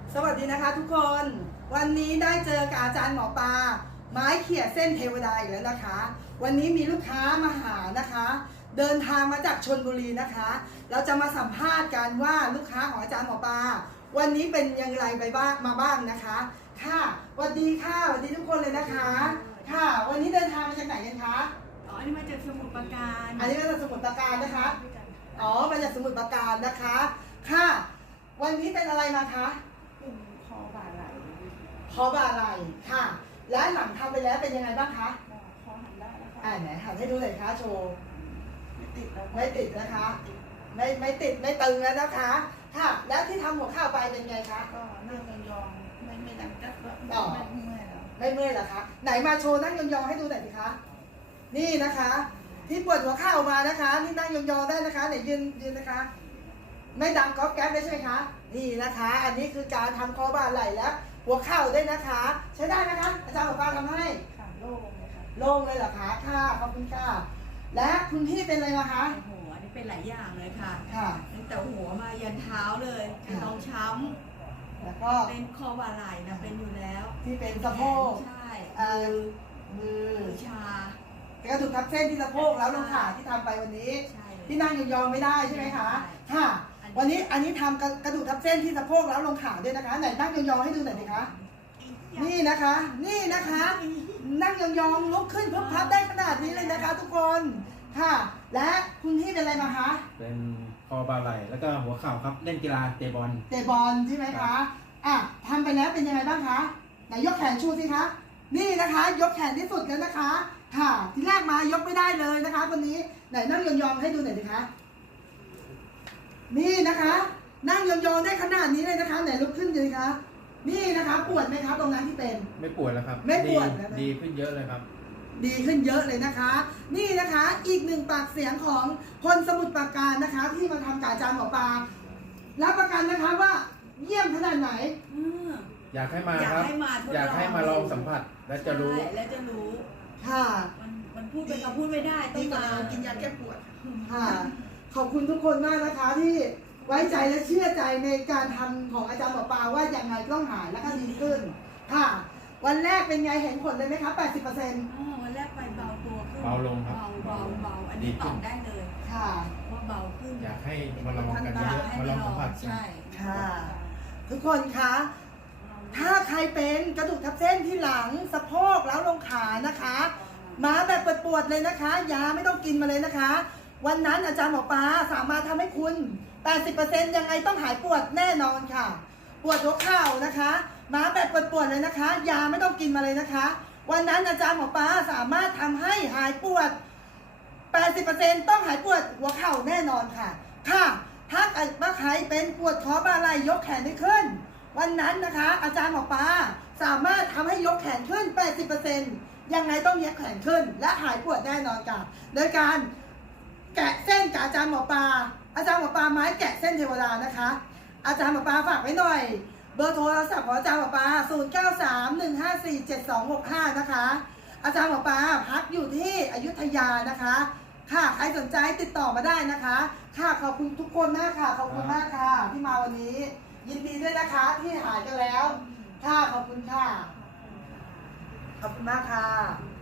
สวัสดีนะคะทุกคนวันนี้ได้เจอกับอาจารย์หมอปลาไม้เขี่ยเส้นเทวดาอีกแล้วนะคะวันนี้มีลูกค้ามาหานะคะเดินทางมาจากชลบุรีนะคะเราจะมาสัมภาษณ์กันว่าลูกค้าของอาจารย์หมอปลาวันนี้เป็นอย่างไรไปบ้างมาบ้างนะคะค่ะสวัสดีค่ะสวัสดีทุกคนเลยนะคะค่ะวันนี้เดินทางมาจากไหนกันคะอันนี้มาจากสมุทรปราการอันนี้มาจากสมุทรปราการนะคะมาจากสมุทรปราการนะคะค่ะวันนี้เป็นอะไรมาคะเป็นคอบ่าไหล่คอบ่าไหล่ค่ะและหลังทำไปแล้วเป็นยังไงบ้างคะคอหันได้แล้วค่ะไหนหันให้ดูหน่อยคะโชว์ไม่ติดแล้วไม่ติดนะคะไม่ติดไม่ตึงแล้วนะคะค่ะแล้วที่ทำหัวข้าวไปเป็นไงคะก็นั่งยองๆไม่ดังจัดก็ไม่เมื่อยแล้วไม่เมื่อยเหรอคะไหนมาโชว์นั่งยองๆให้ดูหน่อยสิคะนี่นะคะที่ปวดหัวเข่ามานะคะนี่นั่งยองๆได้นะคะไหนยืนนะคะไม่ดังก๊อบแก๊บได้ใช่ไหมคะนี่นะคะอันนี้คือการทำคอบ่าไหล่แล้วหัวเข่าได้นะคะใช้ได้นะคะอาจารย์หมอปลาทำให้ค่ะโล่งเลยค่ะโล่งเลยเหรอคะค่ะขอบคุณค่ะและคุณพี่เป็นอะไรมาคะโอ้โหอันนี้เป็นหลายอย่างเลยค่ะค่ะตั้งแต่หัวมายันเท้าเลยเป็นรองช้ำแล้วก็เป็นคอบ่าไหล่นะเป็นอยู่แล้วที่เป็นสะโพกใช่มือชากระดูกทับเส้นที่สะโพกแล้วลงขาที่ทำไปวันนี้ที่นั่งยองๆไม่ได้ใช่ไหมคะค่ะวันนี้อันนี้ทำกระดูกทับเส้นที่สะโพกแล้วลงขาด้วยนะคะไหนนั่งยองๆให้ดูหน่อยดิคะนี่นะคะนั่งยองๆลุกขึ้นพับพับได้ขนาดนี้เลยนะคะทุกคนค่ะและคุณพี่เป็นอะไรมาคะเป็นคอบ่าไหล่แล้วก็หัวเข่าครับเล่นกีฬาเตะบอลใช่ไหมคะทำไปแล้วเป็นยังไงบ้างคะไหนยกแขนชูสิคะนี่นะคะยกแขนที่สุดแล้วนะคะค่ะที่แรกมายกไม่ได้เลยนะคะคนนี้ไหนนั่งยองๆให้ดูหน่อยดิคะนี่นะคะนั่งยองๆได้ขนาดนี้เลยนะคะไหนลุกขึ้นเลยคะนี่นะคะปวดไหมครับตรงนั้นที่เป็นไม่ปวดแล้วครับไม่ปวดดีขึ้นเยอะเลยครับดีขึ้นเยอะเลยนะคะนี่นะคะอีกหนึ่งปากเสียงของคนสมุทรปราการนะคะที่มาทำกับอาจารย์หมอปลารับประกันนะคะว่าเยี่ยมขนาดไหนอยากให้มาครับอยากให้มาลองสัมผัสและจะรู้ค่ะมันพูดเป็นเราพูดไม่ได้ต้องมากินยาแก้ปวดค่ะขอบคุณทุกคนมากนะคะที่ไว้ใจและเชื่อใจในการทำของอาจารย์หมอปลาว่าอย่างไรต้องหายและก็ดีขึ้นค่ะวันแรกเป็นไงเห็นผลเลยไหมคะ 80% วันแรกไปเบาตัวขึ้นเบาลงครับเบาอันนี้ตอบได้เลยค่ะว่าเบาขึ้นอยากให้มาลองกันเยอะมาลองสัมผัสใช่ค่ะทุกคนคะถ้าใครเป็นกระดูกทับเส้นที่หลังสะโพกแล้วลงขานะคะมาแบบปวดๆเลยนะคะยาไม่ต้องกินมาเลยนะคะวันนั้นอาจารย์หมอปลาสามารถทำให้คุณ 80% ยังไงต้องหายปวดแน่นอนค่ะปวดหัวเข่านะคะมาแบบปวดๆเลยนะคะยาไม่ต้องกินมาเลยนะคะวันนั้นอาจารย์หมอปลาสามารถทำให้หายปวด 80% ต้องหายปวดหัวเข่าแน่นอนค่ะค่ะถ้าเกิดว่าใครเป็นปวดคอบ่าไหล่ยกแขนได้ขึ้นวันนั้นนะคะอาจารย์หมอปลาสามารถทำให้ยกแขนขึ้น 80% ยังไงต้องยกแขนขึ้นและหายปวดแน่นอนค่ะโดยการแกะเส้นกับอาจารย์หมอปลาไม้แกะเส้นเทวดานะคะอาจารย์หมอปลาฝากไว้หน่อยเบอร์โทรศัพท์ของอาจารย์หมอปลา0931547265นะคะอาจารย์หมอปลาพักอยู่ที่อยุธยานะคะค่ะใครสนใจติดต่อมาได้นะคะค่ะขอบคุณทุกคนมากค่ะขอบคุณมากค่ะที่มาวันนี้ยินดีด้วยนะคะที่หายกันแล้วค่ะขอบคุณค่ะขอบคุณมากค่ะ